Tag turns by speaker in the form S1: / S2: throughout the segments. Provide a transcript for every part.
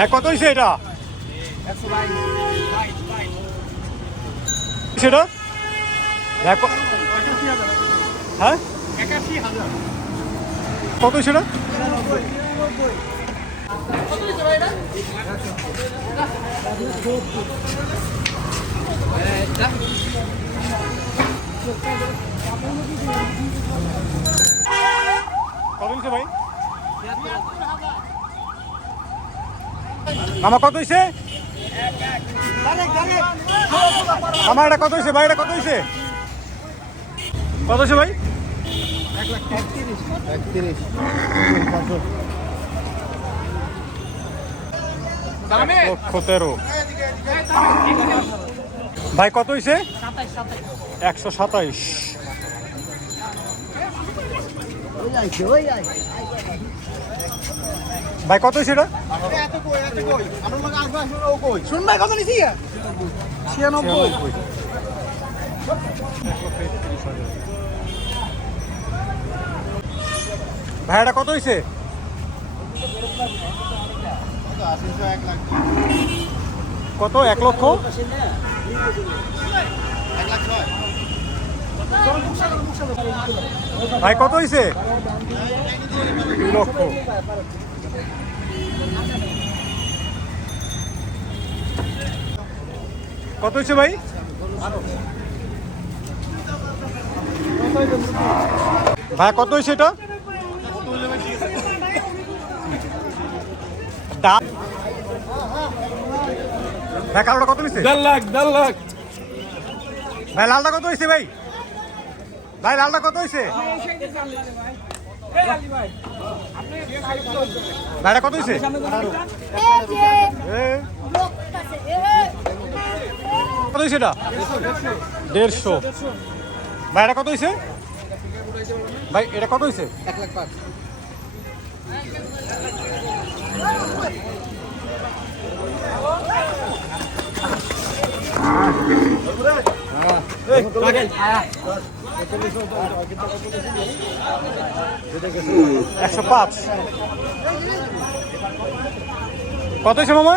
S1: হ্যাঁ কত হয়েছে এটা? সেটা হ্যাঁ? কত সেটা কত ভাই? আমার কত হয়েছে আমার এটা কত হয়েছে ভাই, এটা কত হয়েছে কত হয়েছে ভাই? তেরো। ভাই, কত হয়েছে একশো সাতাইশ। ভাই কত হয়েছে এটা?
S2: শুন ভাই কত নিছি? ছিয়ানব্বই।
S1: ভাই এটা কত হয়েছে? কত? এক লক্ষ? ভাই কত হয়েছে? দুই লক্ষ। কত হয়েছে ভাই? ভাই কত হয়েছে এটা? ডাব ভাই কালোটা কত হয়েছে
S2: দেড় লাখ দেড় লাখ।
S1: ভাই লালটা কত হয়েছে ভাই? ভাই লালটা কত হয়েছে? ভাইটা কত হয়েছে? কত হয়েছে এটা? দেড়শো। ভাই, এটা কত হয়েছে ভাই, এটা কত হয়েছে একশো পাঁচ। কত হয়েছে মামা?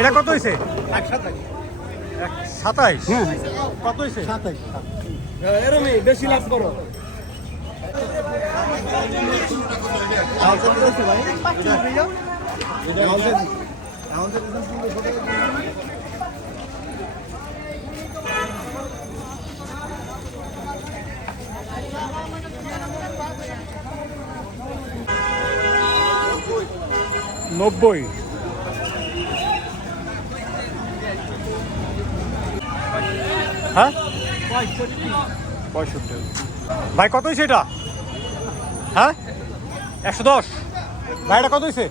S1: এটা কত হয়েছে সাতাইশ। কত হয়েছে
S2: সাতাশ এরমই বেশি লাভ করো।
S1: নব্বই। হ্যাঁ? পঁয়ষট্টি। ভাই কত হয়েছে এটা? হ্যাঁ? একশো দশ। ভাই এটা কত হয়েছে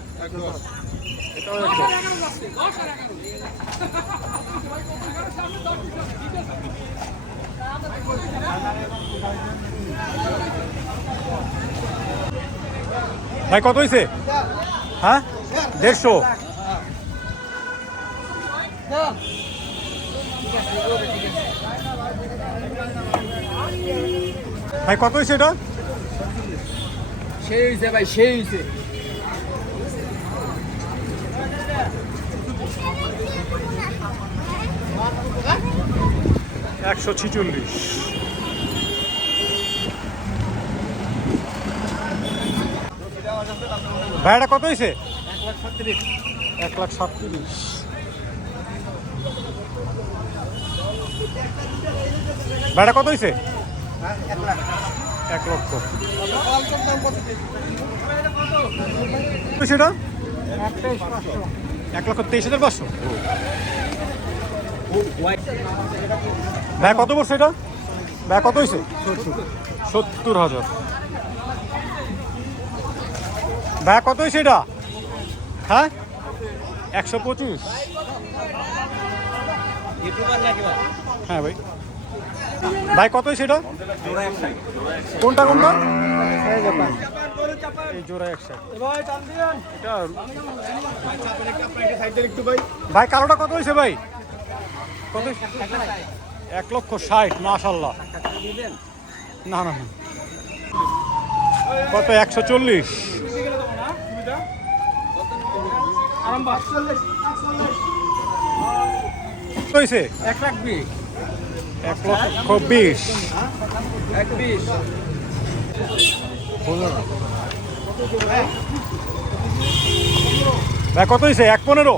S1: ভাই কত হয়েছে হ্যাঁ? দেড়শো। ভাই কত হয়েছে এটা?
S2: সেই হয়েছে ভাই সেই হয়েছে।
S1: একশো ছিচল্লিশ। ভাইটা কত হয়েছে? এক লাখ সাতত্রিশ। ভাইটা কত হয়েছে এক লক্ষ। সেটা এক লক্ষ তেইশ হাজার পাঁচশো। ভাই কত বছর এটা? ভাই কত হয়েছে সত্তর হাজার। ভাই কত হয়েছে এটা? হ্যাঁ? একশো পঁচিশ। হ্যাঁ ভাই। ভাই কত সেটা কোনটা কোনটা? এই জোড়া একশো এটা ভাই কালোটা কত হয়েছে ভাই? কত এক লক্ষ ষাট মাশাল্লাহ না না না। কত একশো চল্লিশ? হয়েছে?
S2: এক লাখ বিশ।
S1: এক লক্ষ বিশ।
S2: এক বিশ।
S1: ভাই কত হয়েছে? এক পনেরো?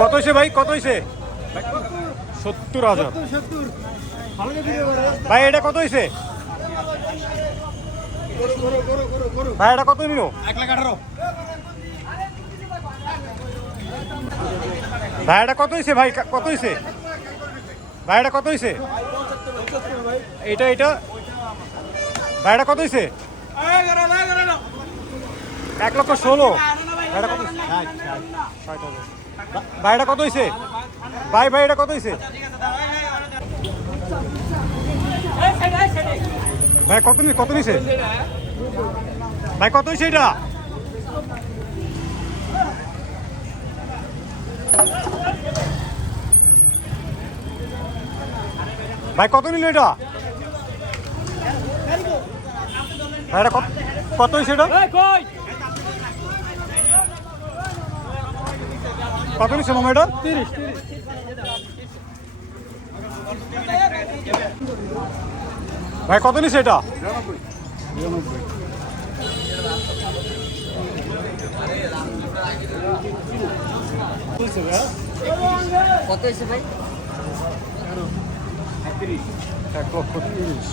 S1: কত হয়েছে ভাই? কত হয়েছে? সত্তর হাজার। ভাই এটা কত হয়েছে? ভাই এটা কত নিল?
S2: এক লাখ আঠারো।
S1: ভাই এটা কত হয়েছে ভাই? কত হয়েছে ভাই এটা কত হয়েছে এটা এটা ভাই এটা কত হয়েছে এক লক্ষ ষোলো। ভাই এটা কত হয়েছে? ষাট, ষাট, ষাট হাজার। ভা- ভাই এটা কত হয়েছে ভাই ভাই এটা কত হয়েছে ভাই কত কত নিছে? ভাই কত হয়েছে এটা? ভাই কত নিল এটা? ভাই এটা কত এটা? কত নিচ্ছে মামা এটা? তিরিশ। ভাই কত নিচ্ছে এটা?
S2: কত হয়েছে ভাই?
S1: এক লক্ষ তিরিশ